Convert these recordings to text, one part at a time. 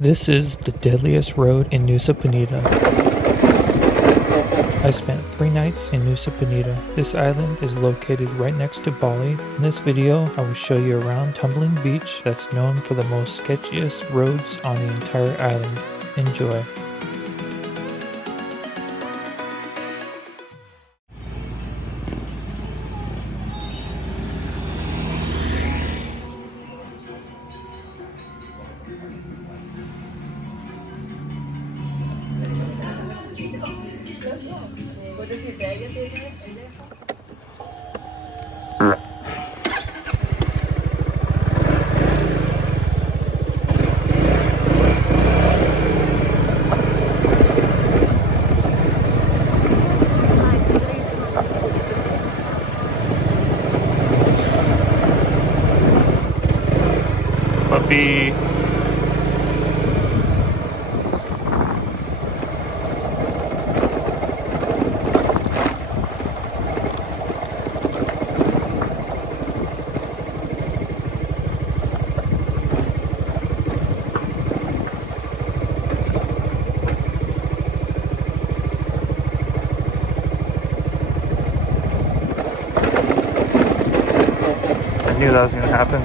This is the deadliest road in Nusa Penida. I spent 3 nights in Nusa Penida. This island is located right next to Bali. In this video, I will show you around Tembling Beach that's known for the most sketchiest roads on the entire island. Enjoy. Puppy. I knew that was going to happen.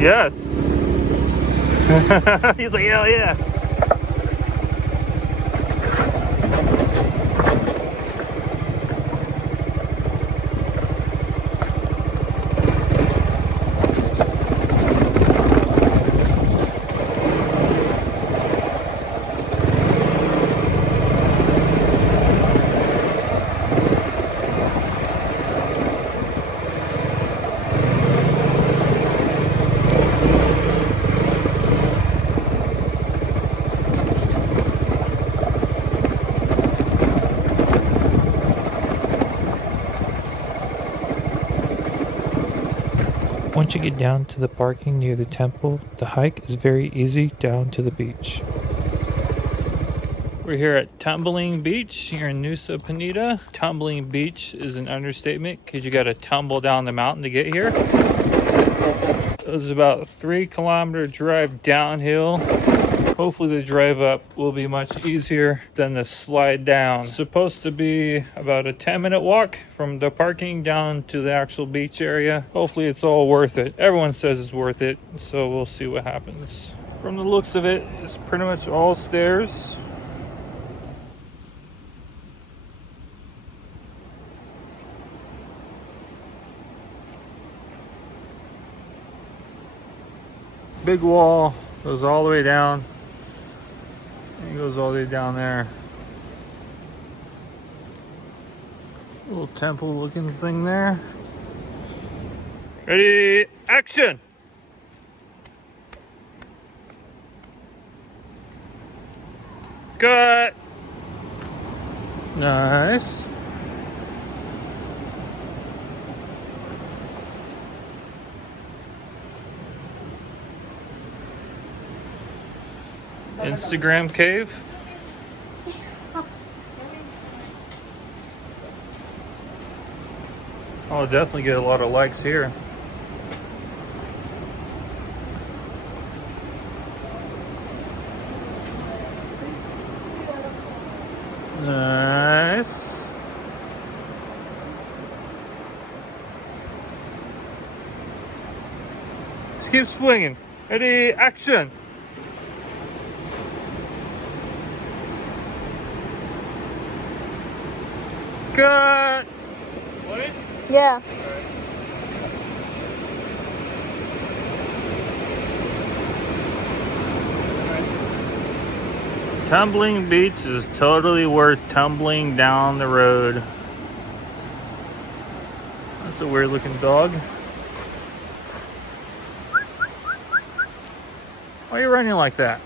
Yes. He's like, hell yeah. Once you get down to the parking near the temple, the hike is very easy down to the beach. We're here at Tembling Beach here in Nusa Penida. Tembling Beach is an understatement because you got to tumble down the mountain to get here. It was about a 3-kilometer drive downhill. Hopefully the drive up will be much easier than the slide down. It's supposed to be about a 10-minute walk from the parking down to the actual beach area. Hopefully it's all worth it. Everyone says it's worth it, so we'll see what happens. From the looks of it, it's pretty much all stairs. Big wall goes all the way down. It goes all the way down there. Little temple looking thing there. Ready, action! Cut! Nice. Instagram cave. I'll definitely get a lot of likes here. Nice. Just keep swinging. Ready, action. Cut. What? Yeah. Tembling Beach is totally worth tumbling down the road. That's a weird looking dog. Why are you running like that?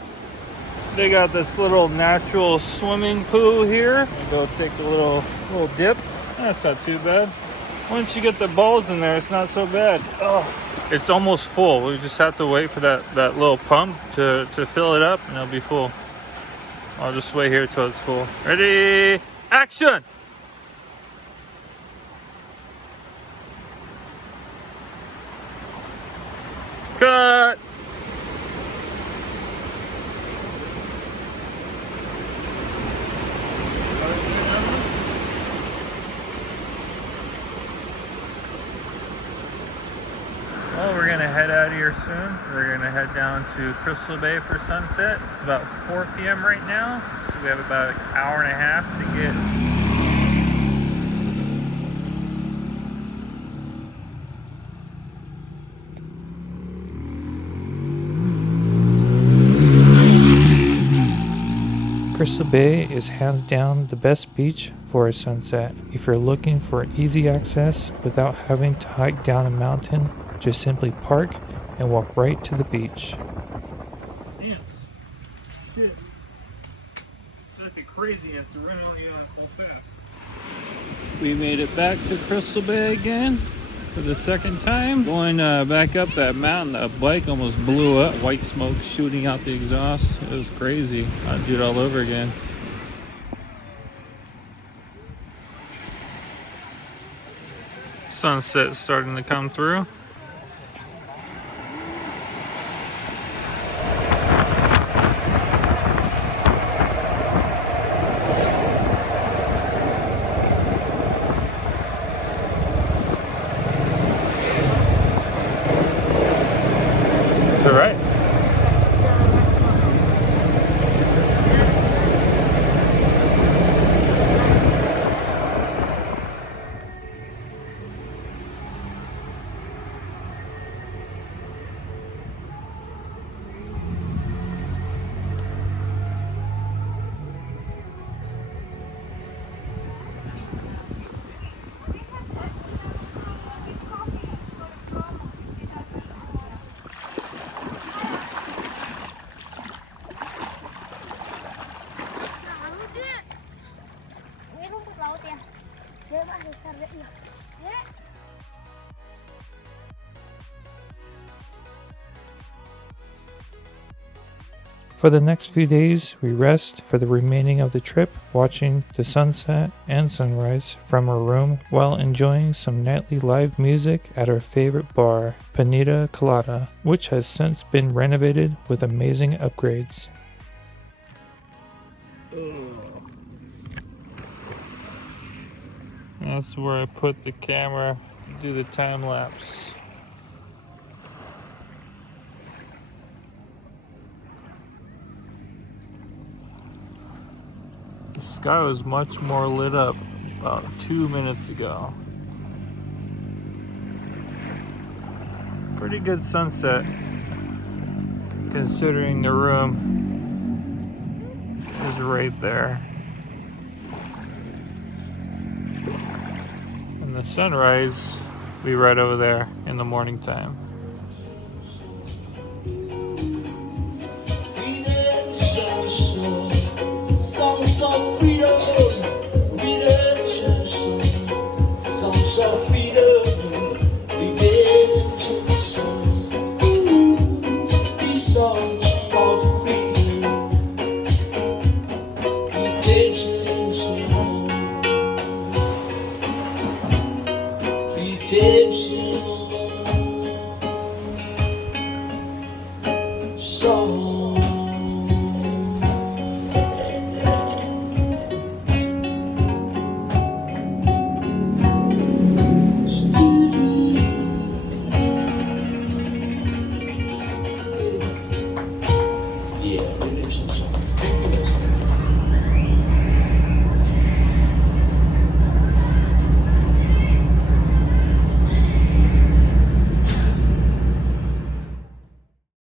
They got this little natural swimming pool here. Go take a little dip. That's not too bad. Once you get the balls in there, it's not so bad. Oh. It's almost full. We just have to wait for that little pump to fill it up, and it'll be full. I'll just wait here till it's full. Ready, action! Cut! Well, we're gonna head out of here soon. We're gonna head down to Crystal Bay for sunset. It's about 4 p.m. right now, so we have about an hour and a half to get. Crystal Bay is hands down the best beach for a sunset. If you're looking for easy access without having to hike down a mountain, just simply park and walk right to the beach. Damn. Shit. It's like a crazy ants run on you so fast. We made it back to Crystal Bay again for the second time. Going back up that mountain, the bike almost blew up. White smoke shooting out the exhaust. It was crazy. I'd do it all over again. Sunset starting to come through. All right. For the next few days, we rest for the remaining of the trip, watching the sunset and sunrise from our room while enjoying some nightly live music at our favorite bar, Penida Colada, which has since been renovated with amazing upgrades. That's where I put the camera to do the time lapse. The sky was much more lit up about 2 minutes ago. Pretty good sunset considering the room is right there. And the sunrise will be right over there in the morning time. So